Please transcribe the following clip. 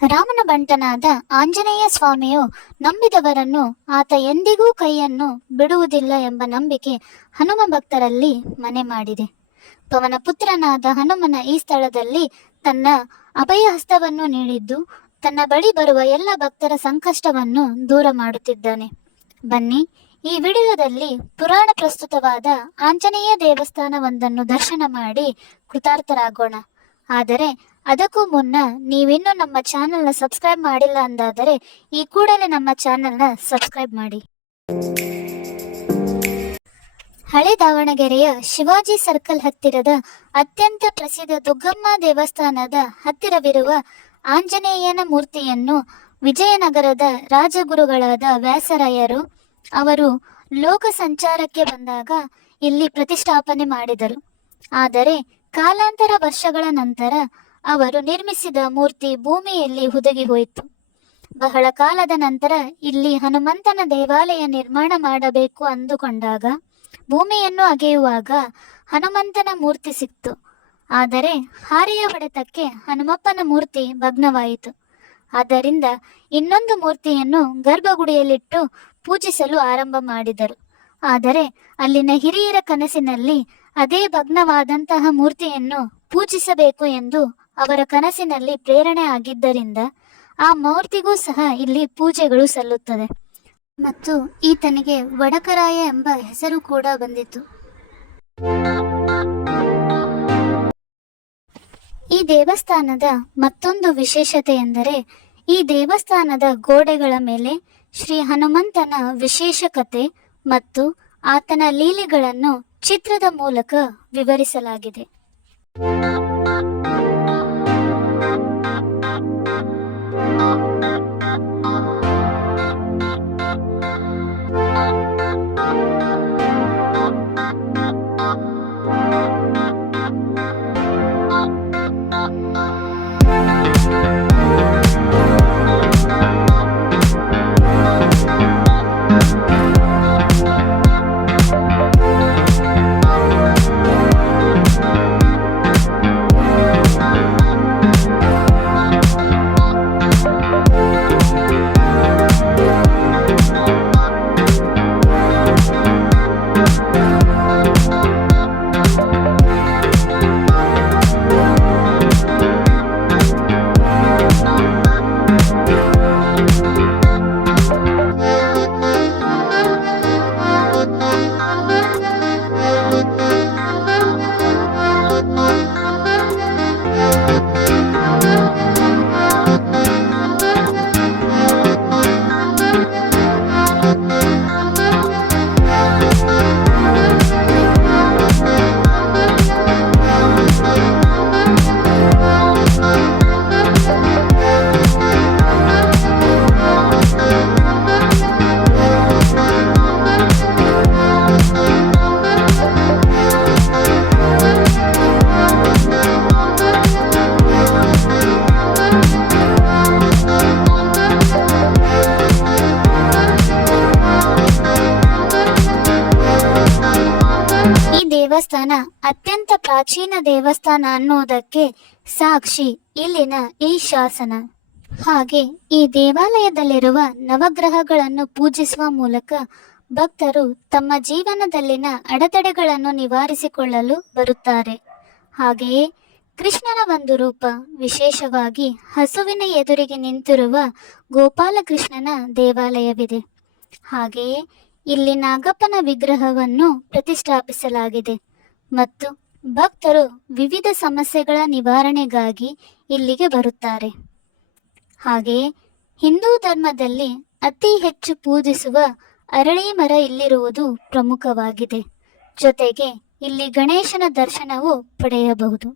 ರಾಮನ ಬಂಟನಾದ ಆಂಜನೇಯ ಸ್ವಾಮಿಯು ನಂಬಿದವರನ್ನು ಆತ ಎಂದಿಗೂ ಕೈಯನ್ನು ಬಿಡುವುದಿಲ್ಲ ಎಂಬ ನಂಬಿಕೆ ಹನುಮ ಭಕ್ತರಲ್ಲಿ ಮನೆ ಮಾಡಿದೆ. ಪವನ ಪುತ್ರನಾದ ಹನುಮನ ಈ ಸ್ಥಳದಲ್ಲಿ ತನ್ನ ಅಭಯಹಸ್ತವನ್ನು ನೀಡಿದ್ದು ತನ್ನ ಬಳಿ ಬರುವ ಎಲ್ಲ ಭಕ್ತರ ಸಂಕಷ್ಟವನ್ನು ದೂರ ಮಾಡುತ್ತಿದ್ದಾನೆ. ಬನ್ನಿ, ಈ ವಿಡಿಯೋದಲ್ಲಿ ಪುರಾಣ ಪ್ರಸ್ತುತವಾದ ಆಂಜನೇಯ ದೇವಸ್ಥಾನವೊಂದನ್ನು ದರ್ಶನ ಮಾಡಿ ಕೃತಾರ್ಥರಾಗೋಣ. ಆದರೆ ಅದಕ್ಕೂ ಮುನ್ನ ನೀವಿನ್ನೂ ನಮ್ಮ ಚಾನೆಲ್ನ ಸಬ್ಸ್ಕ್ರೈಬ್ ಮಾಡಿಲ್ಲ ಅಂದಾದರೆ ಈ ಕೂಡಲೇ ನಮ್ಮ ಚಾನೆಲ್ನ ಸಬ್ಸ್ಕ್ರೈಬ್ ಮಾಡಿ. ಹಳೆ ದಾವಣಗೆರೆಯ ಶಿವಾಜಿ ಸರ್ಕಲ್ ಹತ್ತಿರದ ಅತ್ಯಂತ ಪ್ರಸಿದ್ಧ ದುಗ್ಗಮ್ಮ ದೇವಸ್ಥಾನದ ಹತ್ತಿರವಿರುವ ಆಂಜನೇಯನ ಮೂರ್ತಿಯನ್ನು ವಿಜಯನಗರದ ರಾಜಗುರುಗಳಾದ ವ್ಯಾಸರಾಯರು ಅವರು ಲೋಕ ಸಂಚಾರಕ್ಕೆ ಬಂದಾಗ ಇಲ್ಲಿ ಪ್ರತಿಷ್ಠಾಪನೆ ಮಾಡಿದರು. ಆದರೆ ಕಾಲಾಂತರ ವರ್ಷಗಳ ನಂತರ ಅವರು ನಿರ್ಮಿಸಿದ ಮೂರ್ತಿ ಭೂಮಿಯಲ್ಲಿ ಹುದುಗಿ ಹೋಯಿತು. ಬಹಳ ಕಾಲದ ನಂತರ ಇಲ್ಲಿ ಹನುಮಂತನ ದೇವಾಲಯ ನಿರ್ಮಾಣ ಮಾಡಬೇಕು ಅಂದುಕೊಂಡಾಗ ಭೂಮಿಯನ್ನು ಅಗೆಯುವಾಗ ಹನುಮಂತನ ಮೂರ್ತಿ ಸಿಕ್ತು. ಆದರೆ ಹಾರೆಯ ಹೊಡೆತಕ್ಕೆ ಹನುಮಪ್ಪನ ಮೂರ್ತಿ ಭಗ್ನವಾಯಿತು. ಆದ್ದರಿಂದ ಇನ್ನೊಂದು ಮೂರ್ತಿಯನ್ನು ಗರ್ಭಗುಡಿಯಲ್ಲಿಟ್ಟು ಪೂಜಿಸಲು ಆರಂಭ ಮಾಡಿದರು. ಆದರೆ ಅಲ್ಲಿನ ಹಿರಿಯರ ಕನಸಿನಲ್ಲಿ ಅದೇ ಭಗ್ನವಾದಂತಹ ಮೂರ್ತಿಯನ್ನು ಪೂಜಿಸಬೇಕು ಎಂದು ಅವರ ಕನಸಿನಲ್ಲಿ ಪ್ರೇರಣೆ ಆಗಿದ್ದರಿಂದ ಆ ಮೂರ್ತಿಗೂ ಸಹ ಇಲ್ಲಿ ಪೂಜೆಗಳು ಸಲ್ಲುತ್ತದೆ ಮತ್ತು ಈತನಿಗೆ ವಡಕರಾಯ ಎಂಬ ಹೆಸರು ಕೂಡ ಬಂದಿತು. ಈ ದೇವಸ್ಥಾನದ ಮತ್ತೊಂದು ವಿಶೇಷತೆ ಎಂದರೆ ಈ ದೇವಸ್ಥಾನದ ಗೋಡೆಗಳ ಮೇಲೆ ಶ್ರೀ ಹನುಮಂತನ ವಿಶೇಷ ಕತೆ ಮತ್ತು ಆತನ ಲೀಲೆಗಳನ್ನು ಚಿತ್ರದ ಮೂಲಕ ವಿವರಿಸಲಾಗಿದೆ. ದೇವಸ್ಥಾನ ಅತ್ಯಂತ ಪ್ರಾಚೀನ ದೇವಸ್ಥಾನ ಅನ್ನುವುದಕ್ಕೆ ಸಾಕ್ಷಿ ಇಲ್ಲಿನ ಈ ಶಾಸನ. ಹಾಗೆ ಈ ದೇವಾಲಯದಲ್ಲಿರುವ ನವಗ್ರಹಗಳನ್ನು ಪೂಜಿಸುವ ಮೂಲಕ ಭಕ್ತರು ತಮ್ಮ ಜೀವನದಲ್ಲಿನ ಅಡೆತಡೆಗಳನ್ನು ನಿವಾರಿಸಿಕೊಳ್ಳಲು ಬರುತ್ತಾರೆ. ಹಾಗೆಯೇ ಕೃಷ್ಣನ ಒಂದು ರೂಪ, ವಿಶೇಷವಾಗಿ ಹಸುವಿನ ಎದುರಿಗೆ ನಿಂತಿರುವ ಗೋಪಾಲಕೃಷ್ಣನ ದೇವಾಲಯವಿದೆ. ಹಾಗೆಯೇ ಇಲ್ಲಿ ನಾಗಪ್ಪನ ವಿಗ್ರಹವನ್ನು ಪ್ರತಿಷ್ಠಾಪಿಸಲಾಗಿದೆ ಮತ್ತು ಭಕ್ತರು ವಿವಿಧ ಸಮಸ್ಯೆಗಳ ನಿವಾರಣೆಗಾಗಿ ಇಲ್ಲಿಗೆ ಬರುತ್ತಾರೆ. ಹಾಗೆಯೇ ಹಿಂದೂ ಧರ್ಮದಲ್ಲಿ ಅತಿ ಹೆಚ್ಚು ಪೂಜಿಸುವ ಅರಳಿ ಮರ ಇಲ್ಲಿರುವುದು ಪ್ರಮುಖವಾಗಿದೆ. ಜೊತೆಗೆ ಇಲ್ಲಿ ಗಣೇಶನ ದರ್ಶನವೂ ಪಡೆಯಬಹುದು.